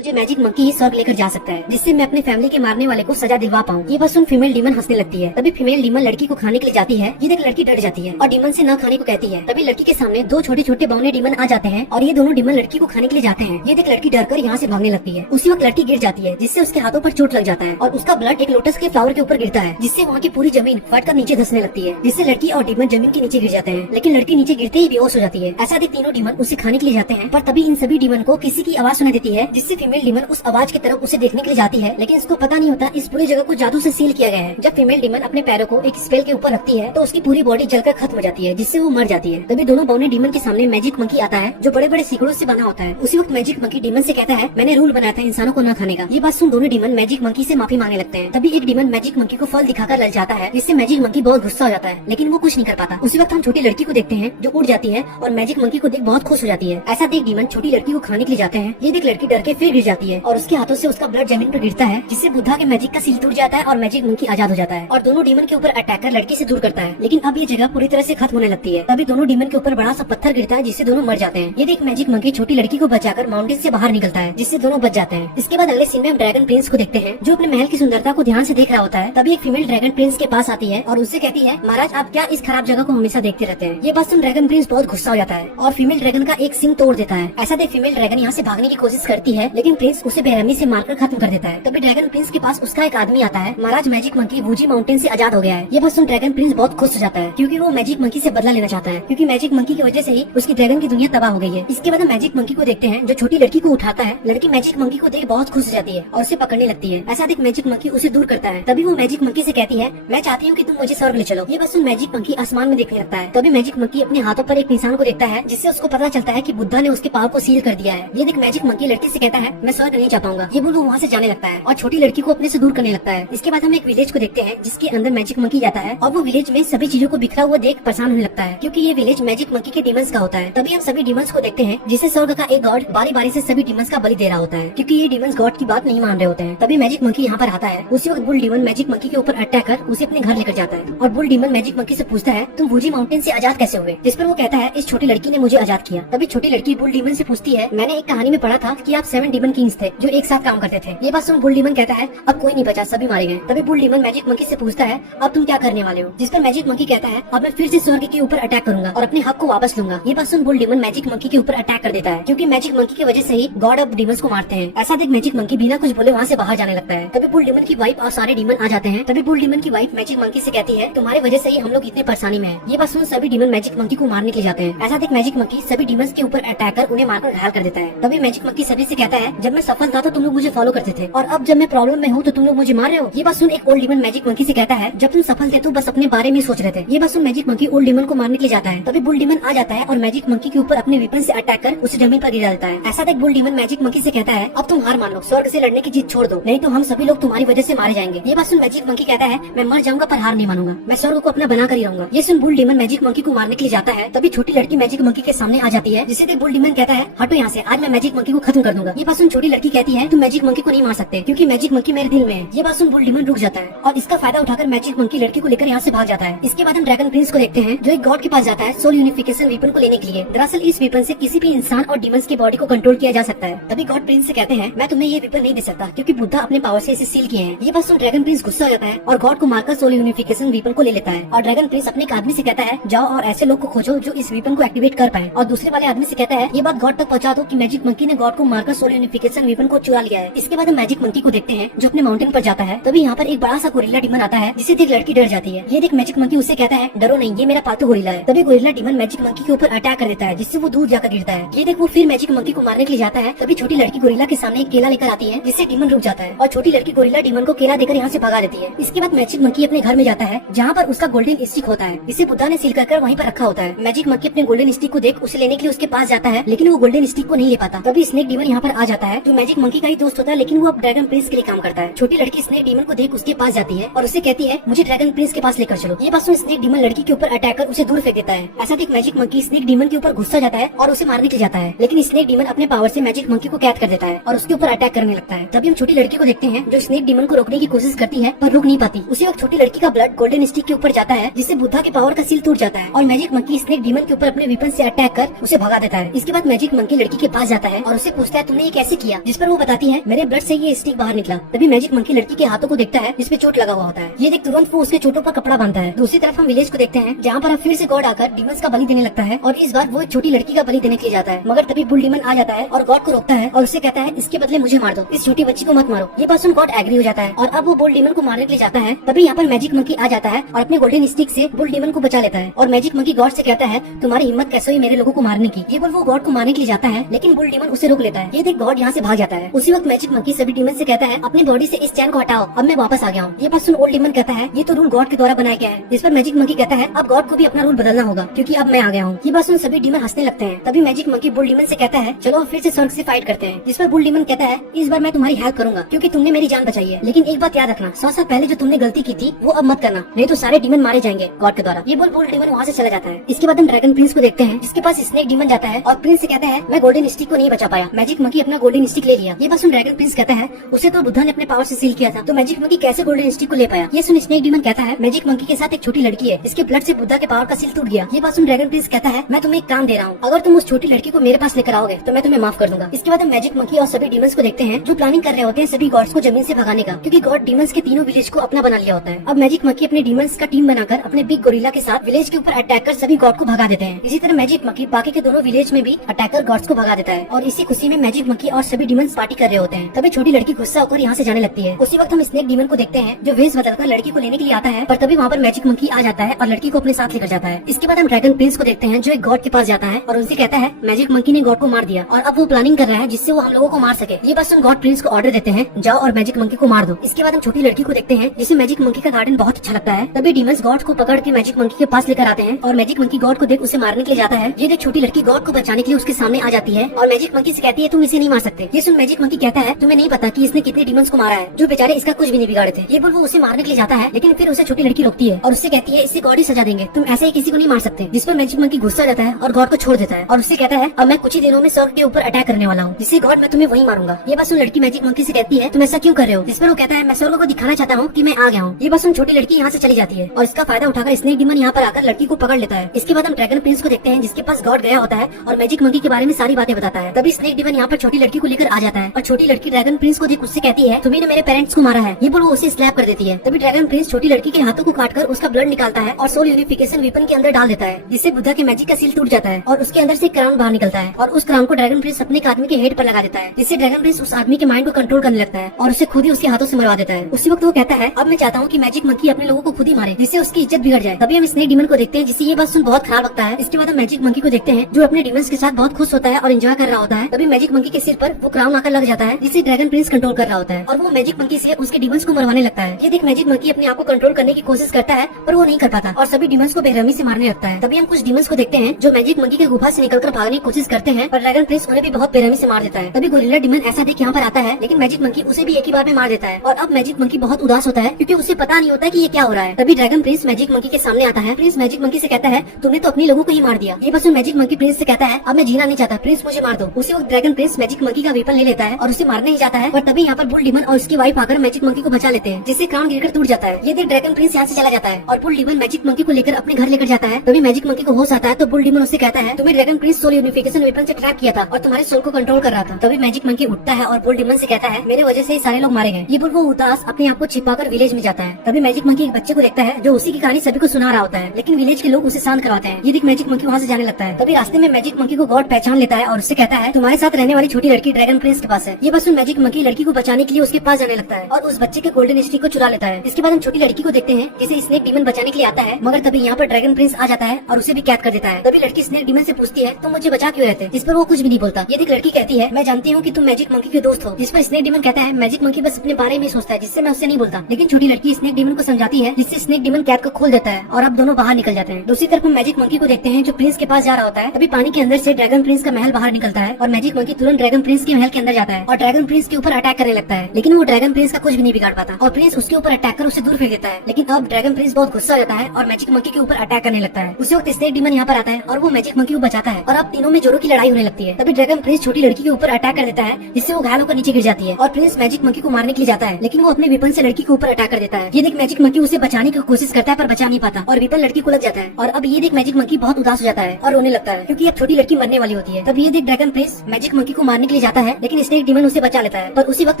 मुझे magic monkey ही स्वर्ग लेकर जा सकता है, जिससे मैं अपने फैमिली के मारने वाले को सजा दिलवा पाऊँ। ये बात सुन फीमेल डीमन हंसने लगती है। तभी फीमेल डीमन लड़की को खाने के लिए जाती है। ये देख लड़की डर जाती है और डीमन से न खाने को कहती है। तभी लड़की के सामने दो छोटे छोटे बौने डीमन आ जाते हैं और ये दोनों डीमन लड़की को खाने के लिए जाते हैं। ये देख लड़की डर कर यहाँ से भागने लगती है। उसी वक्त लड़की गिर जाती है, जिससे उसके हाथों पर चोट लग जाता है और उसका ब्लड एक लोटस के फ्लावर के ऊपर गिरता है, जिससे वहाँ की पूरी जमीन फटकर नीचे धंसने लगती है, जिससे लड़की और डीमन जमीन के नीचे गिर जाते हैं। लेकिन लड़की नीचे गिरते ही बेहोश हो जाती है। ऐसा देख तीनों डीमन उसे खाने के लिए जाते हैं, पर तभी इन सभी डीमन को किसी की आवाज सुनाई देती है, जिससे फीमेल डीमन उस आवाज की तरफ उसे देखने के लिए जाती है। लेकिन इसको पता नहीं होता इस पूरी जगह को जादू से सील किया गया है। जब फीमेल डीमन अपने पैरों को एक स्पेल के ऊपर रखती है तो उसकी पूरी बॉडी जलकर खत्म हो जाती है, जिससे वो मर जाती है। तभी दोनों बौने डीमन के सामने मैजिक मंकी आता है, जो बड़े बड़े सिकड़ों से बना होता है। उसी वक्त मैजिक मंकी डीमन से कहता है, मैंने रूल बनाया था इंसानों को न खाने का। ये बात सुन दोनों डीमन मैजिक मंकी से माफी मांगने लगते हैं। तभी एक डीमन मैजिक मंकी को फल दिखाकर लड़ जाता है, जिससे मैजिक मंकी बहुत गुस्सा हो जाता है, लेकिन वो कुछ नहीं कर पाता। उसी वक्त हम छोटी लड़की को देखते हैं जो उड़ जाती है और मैजिक मंकी को देख बहुत खुश हो जाती है। ऐसा देख डीमन छोटी लड़की को खाने के लिए जाते हैं। ये देख लड़की डर के फिर गिर जाती है और उसके हाथों से उसका ब्लड जमीन पर गिरता है, जिससे बुद्धा के मैजिक का सील टूट जाता है और मैजिक मंकी आजाद हो जाता है और दोनों डीमन के ऊपर अटैक कर लड़की से दूर करता है। लेकिन अब ये जगह पूरी तरह से खत्म होने लगती है। तभी दोनों डीमन के ऊपर बड़ा सा पत्थर गिरता है, जिससे दोनों मर जाते हैं। ये देख मैजिक मंकी छोटी लड़की को बचाकर माउंटेन से बाहर निकलता है, जिससे दोनों बच जाते हैं। इसके बाद अगले सीन में हम ड्रैगन प्रिंस को देखते हैं, जो अपने महल की सुंदरता को ध्यान से देख रहा होता है। तभी एक फीमेल ड्रैगन प्रिंस के पास आती है और उससे कहती है, महाराज आप क्या इस खराब जगह को हमेशा देखते रहते हैं। ये बात सुन ड्रैगन प्रिंस बहुत गुस्सा हो जाता है और फीमेल ड्रैगन का एक सिंग तोड़ देता है। ऐसा देख फीमेल ड्रैगन यहाँ से भागने की कोशिश करती है, लेकिन प्रिंस उसे बेरहमी से मारकर खत्म कर देता है। तभी ड्रैगन प्रिंस के पास उसका एक आदमी आता है, महाराज मैजिक मंकी वूजी माउंटेन से आजाद हो गया है। ये बात सुन ड्रैगन प्रिंस बहुत खुश हो जाता है, क्योंकि वो मैजिक मंकी से बदला लेना चाहता है, क्योंकि मैजिक मंकी की वजह से ही उसकी ड्रैगन की दुनिया तबाह हो गई है। इसके बाद हम मैजिक मंकी को देखते हैं, जो छोटी लड़की को उठाता है। लड़की मैजिक मंकी को देख बहुत खुश हो जाती है और उसे पकड़ने लगती है। ऐसा देख मैजिक मंकी उसे दूर करता है। तभी वो मैजिक मंकी से कहती है, मैं चाहती हूँ कि तुम मुझे स्वर्ग ले चलो। ये बात सुन मैजिक मंकी आसमान में देखने लगता है। तभी मैजिक मंकी अपने हाथों पर एक निशान को देखता है, जिससे उसको पता चलता है कि बुद्धा ने उसके पाँव को सील कर दिया है। ये देख मैजिक मंकी लड़की से कहता है, मैं स्वर्ग नहीं जा पाऊंगा। ये बोल वो वहाँ से जाने लगता है और छोटी लड़की को अपने से दूर करने लगता है। इसके बाद हम एक विलेज को देखते हैं, जिसके अंदर मैजिक मंकी जाता है और वो विलेज में सभी चीजों को बिखरा हुआ देख परेशान होने लगता है, क्योंकि ये विलेज मैजिक मंकी के डीमंस का होता है। तभी हम सभी डीमंस को देखते हैं, जिसे स्वर्ग का एक गॉड बारी बारी से सभी डीमंस का बलि दे रहा होता है, क्योंकि ये डीमंस गॉड की बात नहीं मान रहे होते हैं। तभी मैजिक मंकी यहाँ पर आता है। उसी वक्त बुल डीमन मैजिक मंकी के ऊपर अटैक कर उसे अपने घर लेकर जाता है और बुल डीमन मैजिक मंकी से पूछता है, तुम वूजी माउंटेन से आजाद कैसे हुए? जिस पर वो कहता है, इस छोटी लड़की ने मुझे आजाद किया। तभी छोटी लड़की बुल डीमन से पूछती है, मैंने एक कहानी में पढ़ा था कि आप 7 डीमन किंग्स थे जो एक साथ काम करते थे। ये बात सुन बुल डीमन कहता है, अब कोई नहीं बचा, सभी मारे गए। तभी बुल डीमन मैजिक मंकी से पूछता है, अब तुम क्या करने वाले हो? जिस पर मैजिक मंकी कहता है, अब मैं फिर से स्वर्ग के ऊपर अटैक करूंगा और अपने हक को वापस लूंगा। ये बात सुन बुल डीमन मैजिक मंकी के ऊपर अटैक कर देता है, क्योंकि मैजिक मंकी की वजह से ही गॉड ऑफ डीमंस को मारते हैं। ऐसा देख मैजिक मंकी बिना कुछ बोले वहाँ से बाहर जाने लगता है। तभी बुल डीमन की वाइफ और सारे डीमन आ जाते हैं। तभी बुल डीमन की वाइफ मैजिक मंकी से कहती है, तुम्हारी वजह से ही हम लोग इतने परेशानी में हैं। ये बात सुन सभी डीमन मैजिक मंकी को मारने के लिए जाते हैं। ऐसा देख मैजिक मंकी सभी डीमंस के ऊपर अटैक कर उन्हें मारकर घायल कर देता है। तभी मैजिक मंकी सभी से कहता है, जब मैं सफल था तो तुम लोग मुझे फॉलो करते थे और अब जब मैं प्रॉब्लम में हूँ तो तुम लोग मुझे मार रहे हो। ये बात सुन एक ओल्ड डीमन मैजिक मंकी से कहता है, जब तुम सफल थे तो बस अपने बारे में सोच रहे थे। ये बात सुन मैजिक मंकी ओल्ड डीमन को मारने के लिए जाता है। तभी बुल डीमन आ जाता है और मैजिक मंकी के ऊपर अपने वेपन से अटैक कर उसे जमीन पर गिरा देता है। ऐसा देख बुल डीमन मैजिक मंकी से कहता है, अब तुम हार मान लो, स्वर्ग से लड़ने की जीत छोड़ दो, नहीं तो हम सभी लोग तुम्हारी वजह से मारे जाएंगे। ये बात सुन मैजिक मंकी कहता है, मैं मर जाऊंगा पर हार नहीं मानूंगा, मैं स्वर्ग को अपना बना कर ही रहूंगा। ये सुन बुल डीमन मैजिक मंकी को मारने के लिए जाता है। तभी छोटी लड़की मैजिक मंकी के सामने आ जाती है, जिससे देख बुल डीमन कहता है, हटो यहाँ से, आज मैं मैजिक मंकी को खत्म कर दूंगा। ये बात सुन छोटी लड़की कहती है, तुम मैजिक मंकी को नहीं मार सकते, क्योंकि मैजिक मंकी मेरे दिल में है। ये बात सुन बुल डीमन रुक जाता है और इसका फायदा उठाकर मैजिक मंकी लड़की को लेकर यहाँ से भाग जाता है। इसके बाद हम ड्रैगन प्रिंस को देखते हैं, जो एक गॉड के पास जाता है सोल यूनिफिकेशन वेपन को लेने के लिए। दरअसल इस वेपन से किसी भी इंसान और डीमंस की बॉडी को कंट्रोल किया जा सकता है। तभी गॉड प्रिंस से कहते हैं, मैं तुम्हें ये वेपन नहीं दे सकता, क्योंकि बुद्धा अपने पावर से इसे सील किए हैं। ये बात सुन ड्रैगन प्रिंस गुस्सा हो जाता है और गॉड को मारकर सोल यूनिफिकेशन वेपन को ले लेता है। और ड्रैगन प्रिंस अपने एक आदमी से कहता है, जाओ और ऐसे लोग को खोजो जो इस वेपन को एक्टिवेट कर पाए। और दूसरे वाले आदमी से कहता है, ये बात गॉड तक पहुंचा दो कि मैजिक मंकी ने गॉड को मारकर सोल यूनिफिकेशन वेपन को चुरा लिया है। इसके बाद हम मैजिक मंकी को देखते हैं, जो अपने माउंटेन पर जाता है। तभी यहाँ पर एक बड़ा सा गोरिल्ला डीमन आता है, जिसे देख लड़की डर जाती है। ये देख मैजिक मंकी उसे कहता है, डरो नहीं, ये मेरा पालतू गोरिल्ला है। तभी गोरिल्ला डीमन मैजिक मंकी के ऊपर अटैक कर देता है, जिससे वो दूर जाकर गिरता है। ये देख वो फिर मैजिक मंकी को मारने के लिए जाता है। तभी छोटी लड़की गोरिल्ला के सामने एक केला लेकर आती है, जिससे डीमन रुक जाता है और छोटी लड़की गोरिल्ला डीमन को केला देकर यहाँ से भगा देती है। इसके बाद मैजिक मंकी अपने घर में जाता है, जहाँ पर उसका गोल्डन स्टिक होता है, जिसे बुद्धा ने सील कर वहीं पर रखा होता है। मैजिक मंकी अपने गोल्डन स्टिक को देख उसे लेने के लिए उसके पास जाता है, लेकिन वो गोल्डन स्टिक को नहीं ले पाता। तभी स्नेक डीमन यहाँ पर आ जाता है, जो मैजिक मंकी का ही दोस्त होता है, लेकिन वो अब ड्रैगन प्रिंस के लिए काम करता है। छोटी लड़की स्नेक डीमन को देख उसके पास जाती है और उसे कहती है, मुझे ड्रैगन प्रिंस के पास लेकर चलो। ये बात सुन स्नेक डीमन लड़की के ऊपर अटैक कर उसे दूर फेंक देता है। ऐसा देख मैजिक मंकी स्नेक डीमन के ऊपर गुस्सा जाता है और उसे मारने के लिए जाता है, लेकिन स्नेक डीमन अपने पावर से मैजिक मंकी को कैद कर देता है और उसके ऊपर अटैक करने लगता है। तभी हम छोटी लड़की को देखते हैं, जो स्नेक डीमन को रोकने की कोशिश करती है पर रुक नहीं पाती। उसी वक्त छोटी लड़की का ब्लड गोल्डन स्टिक के ऊपर जाता है, जिससे बुद्धा के पावर का सील टूट जाता है और मैजिक मंकी स्नेक डीमन के ऊपर अपने वेपन से अटैक कर उसे भगा देता है। इसके बाद मैजिक मंकी लड़की के पास जाता है और उससे पूछता है, तुमने ये कैसे कैसे किया, जिस पर वो बताती है मेरे ब्लड से ये स्टिक बाहर निकला। तभी मैजिक मंकी लड़की के हाथों को देखता है जिसपे चोट लगा हुआ होता है। ये देख तुरंत वो उसके चोटों पर कपड़ा बांधता है। दूसरी तरफ हम विलेज को देखते हैं जहाँ पर अब फिर से गॉड आकर डीमंस का बलि देने लगता है और इस बार वो एक छोटी लड़की का बलि देने के लिए जाता है। मगर तभी बुल डीमन आ जाता है और गॉड को रोकता है और उससे कहता है इसके बदले मुझे मार दो, इस छोटी बच्ची को मत मारो। ये बात सुन गॉड एग्री हो जाता है और अब वो बुल डीमन को मारने के लिए जाता है। तभी यहाँ पर मैजिक मंकी आ जाता है और अपने गोल्डन स्टिक से बुल डीमन को बचा लेता है और मैजिक मंकी गॉड से कहता है तुम्हारी हिम्मत कैसे हुई मेरे लोगों को मारने की। ये बोल वो गॉड को मारने के लिए जाता है लेकिन बुल डीमन उसे रोक लेता है। ये देख गॉड यहाँ से भाग जाता है। उसी वक्त मैजिक मंकी सभी डीमन से कहता है अपनी बॉडी से इस चैन को हटाओ, अब मैं वापस आ गया हूँ। ये बात सुन ओल्ड डीमन कहता है ये तो रूल गॉड के द्वारा बनाया गया है। जिस पर मैजिक मंकी कहता है अब गॉड को भी अपना रूल बदलना होगा क्योंकि अब मैं आ गया हूँ। ये बात सुन सभी डीमन हंसने लगते हैं। तभी मैजिक मंकी बुल डीमन से कहता है चलो फिर से स्वर्ग से फाइट करते हैं। जिस पर बुल डीमन कहता है इस बार मैं तुम्हारी हेल्प करूंगा क्योंकि तुमने मेरी जान बचाई है, लेकिन एक बात याद रखना 100 साल पहले जो तुमने गलती की थी वो अब मत करना, नहीं तो सारे डीमन मारे जाएंगे गॉड के द्वारा। ये बोल बुल डीमन वहाँ से चला जाता है। इसके बाद हम ड्रैगन प्रिंस को देखते हैं जिसके पास स्नेक डीमन जाता है और प्रिंस से कहता है मैं गोल्डन स्टिक को नहीं बचा पाया। मैजिक मंकी अपना गोल्डन स्टिक ले लिया। ये बात सुन ड्रैगन प्रिंस कहता है उसे तो बुद्धा ने अपने पावर से सील किया था, तो मैजिक मंकी कैसे गोल्डन स्टिक को ले पाया। ये सुन स्नेक डीमन कहता है मैजिक मंकी के साथ एक छोटी लड़की है, इसके ब्लड से बुद्धा के पावर का सील टूट गया। ये बात सुन ड्रैगन प्रिंस कहता है मैं तुम्हें एक काम दे रहा हूँ, अगर तुम उस छोटी लड़की को मेरे पास लेकर आओगे तो मैं तुम्हें माफ कर दूंगा। इसके बाद हम मैजिक मंकी और सभी डीमंस को देखते हैं जो प्लानिंग कर रहे होते हैं सभी गॉड्स को जमीन से भगाने का, क्योंकि गॉड डीमंस के तीनों विलेज को अपना बना लिया होता है। अब मैजिक मंकी अपने डीमंस का टीम बनाकर अपने बिग गोरिल्ला के साथ विलेज के ऊपर अटैक कर सभी गॉड को भगा देते हैं। इसी तरह मैजिक मंकी बाकी के दोनों विलेज में भी अटैक कर गॉड्स को भगा देता है और इसी खुशी में मैजिक मंकी और सभी डीमंस पार्टी कर रहे होते हैं। तभी छोटी लड़की गुस्सा होकर यहाँ से जाने लगती है। उसी वक्त हम स्नेक डीमन को देखते हैं जो वेश बदलकर लड़की को लेने के लिए आता है, पर तभी वहाँ पर मैजिक मंकी आ जाता है और लड़की को अपने साथ लेकर जाता है। इसके बाद हम ड्रैगन प्रिंस को देखते हैं जो एक गॉड के पास जाता है और उनसे कहता है मैजिक मंकी ने गॉड को मार दिया और अब वो प्लानिंग कर रहा है जिससे वो हम लोगों को मार सके। ये बात सुन गॉड प्रिंस को ऑर्डर देते हैं जाओ और मैजिक मंकी को मार दो। इसके बाद हम छोटी लड़की को देखते हैं जिसे मैजिक मंकी का गार्डन बहुत अच्छा लगता है। तभी डीमंस गॉड को पकड़ के मैजिक मंकी के पास लेकर आते हैं और मैजिक मंकी गॉड को देख उसे मारने के लिए जाता है। ये देख छोटी लड़की गॉड को बचाने के लिए उसके सामने आ जाती है और मैजिक मंकी से कहती है तुम इसे नहीं मार सकते। ये सुन मैजिक मंकी कहता है तुम्हें नहीं पता कि इसने कितने डीमंस को मारा है जो बेचारे इसका कुछ भी नहीं बिगाड़े थे। ये बोल वो उसे मारने के लिए जाता है लेकिन फिर उसे छोटी लड़की रोकती है और उससे कहती है इससे गॉड ही सजा देंगे, तुम ऐसे ही किसी को नहीं मार सकते। जिस पर मैजिक मंकी गुस्सा जाता है और गॉड को छोड़ देता है और उससे कहता है अब मैं कुछ ही दिनों में स्वर्ग के ऊपर अटैक करने वाला हूँ, जिससे गॉड मैं तुम्हें वही मारूंगा। ये बात सुन लड़की मैजिक मंकी से कहती है तुम ऐसा क्यों कर रहे हो। जिस पर वो कहता है मैं स्वर्ग को दिखाना चाहता हूँ कि मैं आ गया हूँ। ये बात सुन छोटी लड़की यहाँ से चली जाती है और इसका फायदा उठाकर स्नेक डीमन यहाँ पर आकर लड़की को पकड़ लेता है। इसके बाद हम ड्रैगन प्रिंस को देखते हैं जिसके पास गॉड गया होता है और मैजिक मंकी के बारे में सारी बातें बताता है। तभी स्नेक डीमन यहाँ पर छोटी लड़की को लेकर आ जाता है और छोटी लड़की ड्रैगन प्रिंस को देख उससे कहती है तुम्ही ने मेरे पेरेंट्स को मारा है। ये बोल वो उसे स्लैप कर देती है। तभी ड्रैगन प्रिंस छोटी लड़की के हाथों को काटकर उसका ब्लड निकालता है और सोल यूनिफिकेशन वेपन के अंदर डाल देता है, जिससे बुद्धा के मैजिक का सील टूट जाता है और उसके अंदर से क्राउन बाहर निकलता है और उस क्राउन को ड्रैगन प्रिंस अपने आदमी के हेड पर लगा देता है, जिससे ड्रैगन प्रिंस उस आदमी के माइंड को कंट्रोल करने लगता है और उसे खुद ही उसके हाथों से मरवा देता है। उसी वक्त वो कहता है अब मैं चाहता हूँ कि मैजिक मंकी अपने लोगों को खुद ही मारे जिससे उसकी इज्जत बिगड़ जाए। तभी हम स्नेक डीमन को देखते हैं जिससे ये बात सुन बहुत खराब लगता है। इसके बाद हम मैजिक मंकी को देखते हैं जो अपने डीमंस के साथ बहुत खुश होता है और एंजॉय कर रहा होता है। तभी मैजिक मंकी के सिर पर वो क्राउन आकर लग जाता है जिससे ड्रैगन प्रिंस कंट्रोल कर रहा होता है और वो मैजिक मंकी से उसके डीमंस को मरवाने लगता है। ये देख मैजिक मंकी अपने आप को कंट्रोल करने की कोशिश करता है पर वो नहीं कर पाता और सभी डीमंस को बेरहमी से मारने लगता है। तभी हम कुछ डीमंस को देखते हैं जो मैजिक मंकी के गुफा से निकलकर भागने की कोशिश करते हैं पर ड्रैगन प्रिंस उन्हें भी बहुत बेरहमी से मार देता है। तभी गोरिल्ला डीमन ऐसा देख यहाँ पर आता है लेकिन मैजिक मंकी उसे भी एक ही बार में मार देता है और अब मैजिक मंकी बहुत उदास होता है क्योंकि उसे पता नहीं होता कि ये क्या हो रहा है। तभी ड्रैगन प्रिंस मैजिक मंकी के सामने आता है। प्रिंस मैजिक मंकी से कहता है तुमने तो अपने लोगों को ही मार दिया। ये बस मैजिक मंकी प्रिंस से कहता है अब मैं जीना नहीं चाहता, प्रिंस मुझे मार दो। उसी वक्त ड्रैगन प्रिंस मैजिक मंकी का वेपन ले लेता है और उसे मारने ही जाता है पर तभी यहाँ पर बुल डीमन और उसकी वाइफ आकर मैजिक मंकी को बचा लेते हैं जिससे क्राउन गिरकर टूट जाता है। ये देख ड्रैगन प्रिंस यहाँ से चला जाता है और बुल डीमन मैजिक मंकी को लेकर अपने घर लेकर जाता है। तभी मैजिक मंकी को होश आता है तो बुल डीमन उससे कहता है तुम्हें dragon prince soul unification weapon से ट्रैप किया था और तुम्हारे सोल को कंट्रोल कर रहा था। तभी मैजिक मंकी उठता है और बुल डीमन से कहता है मेरे वजह से ही सारे लोग मारे गए। ये बुल वो उदास अपने आप को छिपाकर विलेज में जाता है। तभी मैजिक मंकी एक बच्चे को देखता है जो उसी की कहानी सभी को सुना रहा होता है लेकिन विलेज के लोग उसे शांत करवाते हैं। ये देख मैजिक मंकी वहाँ से जाने लगता है। तभी रास्ते में मैजिक मंकी को गॉड पहचान लेता है और उससे कहता है तुम्हारे साथ रहने वाली छोटी लड़की ड्रैगन प्रिंस के पास है। ये बस सुन मैजिक मंकी लड़की को बचाने के लिए उसके पास जाने लगता है और उस बच्चे के गोल्डन स्टिक को चुरा लेता है। इसके बाद हम छोटी लड़की को देखते हैं जिसे स्नेक डीमन बचाने के लिए आता है मगर तभी यहाँ पर ड्रैगन प्रिंस आ जाता है और उसे भी कैद कर देता है। तभी लड़की स्नेक डीमन से पूछती है तुम मुझे बचा क्यों रहते, जिस पर वो कुछ भी नहीं बोलता। ये देख लड़की कहती है मैं जानती हूँ कि तुम मैजिक मंकी के दोस्त हो। जिस पर स्नेक डीमन कहता है मैजिक मंकी बस अपने बारे में सोचता है जिससे मैं उससे नहीं बोलता। लेकिन छोटी लड़की स्नेक डीमन को समझाती है जिससे स्नेक डीमन कैद को खोल देता है और अब दोनों बाहर निकल जाते हैं। दूसरी तरफ हम मैजिक मंकी को देखते हैं जो प्रिंस के पास जा रहा होता है। तभी पानी के अंदर से ड्रैगन प्रिंस का महल बाहर निकलता है और मैजिक मंकी तुरंत ड्रैगन प्रिंस के महल के अंदर जाता है और ड्रैगन प्रिंस के ऊपर अटैक करने लगता है लेकिन वो ड्रैगन प्रिंस का कुछ भी नहीं बिगाड़ पाता और प्रिंस उसके ऊपर अटैक कर उसे दूर फेंक देता है। लेकिन अब ड्रैगन प्रिंस बहुत गुस्सा हो जाता है और मैजिक मंकी के ऊपर अटैक करने लगता है। उसी वक्त स्नेक डीमन यहाँ पर आता है और वो मैजिक मंकी को बचाता है और अब तीनों में जोरों की लड़ाई होने लगती है। तभी ड्रैगन प्रिंस छोटी लड़की के ऊपर अटैक कर देता है जिससे वो घायल होकर नीचे गिर जाती है और प्रिंस मैजिक मंकी को मारने के लिए जाता है लेकिन वो अपने वेपन से लड़की के ऊपर अटैक कर देता है। ये देख मैजिक मंकी उसे बचाने की कोशिश करता है पर बचा नहीं पाता और वेपन लड़की को लग जाता है और अब ये देख मैजिक मंकी बहुत उदास हो जाता है और रोने लगता है क्योंकि अब छोटी लड़की मरने वाली होती है। तब ये देख ड्रैगन प्रिंस मैजिक मंकी को मारने के लिए जाता है, लेकिन स्नेक डीमन उसे बचा लेता है। पर उसी वक्त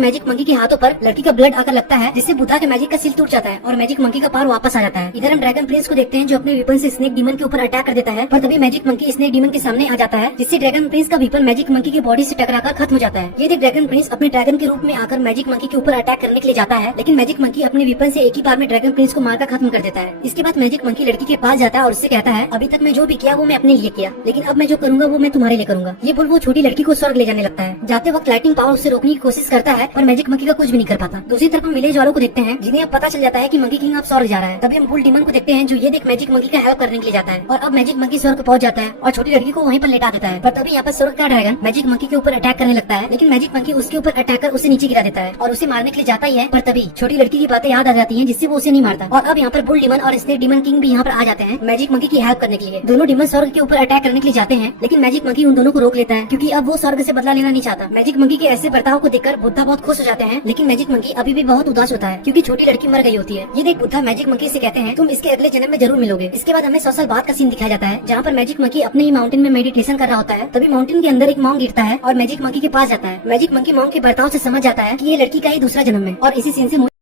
मैजिक मंकी के हाथों पर लड़की का ब्लड आकर लगता है, जिससे बुद्धा के मैजिक का सील टूट जाता है और मैजिक मंकी का पावर वापस आ जाता है। इधर हम ड्रैगन प्रिंस को देखते हैं जो अपने वेपन से स्नेक डीमन के ऊपर अटैक कर देता है, पर तभी मैजिक मंकी स्नेक डीमन के सामने आ जाता है, जिससे ड्रैगन प्रिंस का वेपन मैजिक मंकी की बॉडी से टकराकर खत्म हो जाता है। ये देख ड्रैगन प्रिंस अपने ड्रैगन के रूप में आकर मैजिक मंकी के ऊपर अटैक करने के लिए जाता है, लेकिन मैजिक मंकी अपने वेपन से एक ही बार में ड्रैगन प्रिंस को मारकर खत्म कर देता है। इसके बाद मैजिक मंकी लड़की के पास जाता है और उससे कहता है, अभी तक मैं जो भी किया वो मैं अपने लिए किया, लेकिन अब मैं जो करूंगा वो मैं तुम्हारे लिए करूंगा। ये बोल वो छोटी लड़की को स्वर्ग ले जाने लगता है। जाते वक्त लाइटिंग पावर उसे रोकने की कोशिश करता है, पर मैजिक मंकी का कुछ भी नहीं कर पाता। दूसरी तरफ हम विलेज वालों को देखते हैं, जिन्हें अब पता चल जाता है कि मंकी किंग अब स्वर्ग जा रहा है। तभी हम बुल डीमन को देखते हैं जो ये देख मैजिक मंकी का हेल्प करने के लिए जाता है, और अब मैजिक मंकी स्वर्ग पहुंच जाता है और छोटी लड़की को वहीं पर लेटा देता है। पर तभी यहाँ पर स्वर्ग का ड्रैगन मैजिक मंकी के ऊपर अटैक करने लगता है, लेकिन मैजिक मंकी उसके ऊपर अटैक कर उसे नीचे गिरा देता है और उसे मारने के लिए जाता ही है। पर तभी छोटी लड़की की बातें याद आ जाती हैं, जिससे वो उसे नहीं मारता। और अब यहाँ पर बुल डीमन और स्नेक डीमन किंग भी यहाँ पर आ जाते हैं मैजिक मंकी की हेल्प करने के लिए। दोनों डीमन स्वर्ग के ऊपर अटैक करने के लिए जाते हैं, लेकिन मैजिक मंकी उन दोनों को रोक लेता है, क्योंकि अब वो स्वर्ग से बदला लेना नहीं चाहता। मैजिक मंकी के ऐसे बर्ताव को देखकर बुद्धा बहुत खुश हो जाते हैं, लेकिन मैजिक मंकी अभी भी बहुत उदास होता है, क्योंकि छोटी लड़की मर गई होती है। ये देख बुद्धा मैजिक मंकी से कहते हैं, तुम इसके अगले जन्म में जरूर मिलोगे। इसके बाद हमें 100 साल बाद का सीन दिखाया जाता है, जहाँ पर मैजिक मंकी अपने ही माउंटेन में मेडिटेशन कर रहा होता है। तभी माउंटेन के अंदर एक मॉन्क गिरता है और मैजिक मंकी के पास जाता है। मैजिक मंकी मॉन्क के बर्ताव से समझ जाता है कि ये लड़की का ही दूसरा जन्म है, और इसी सीन से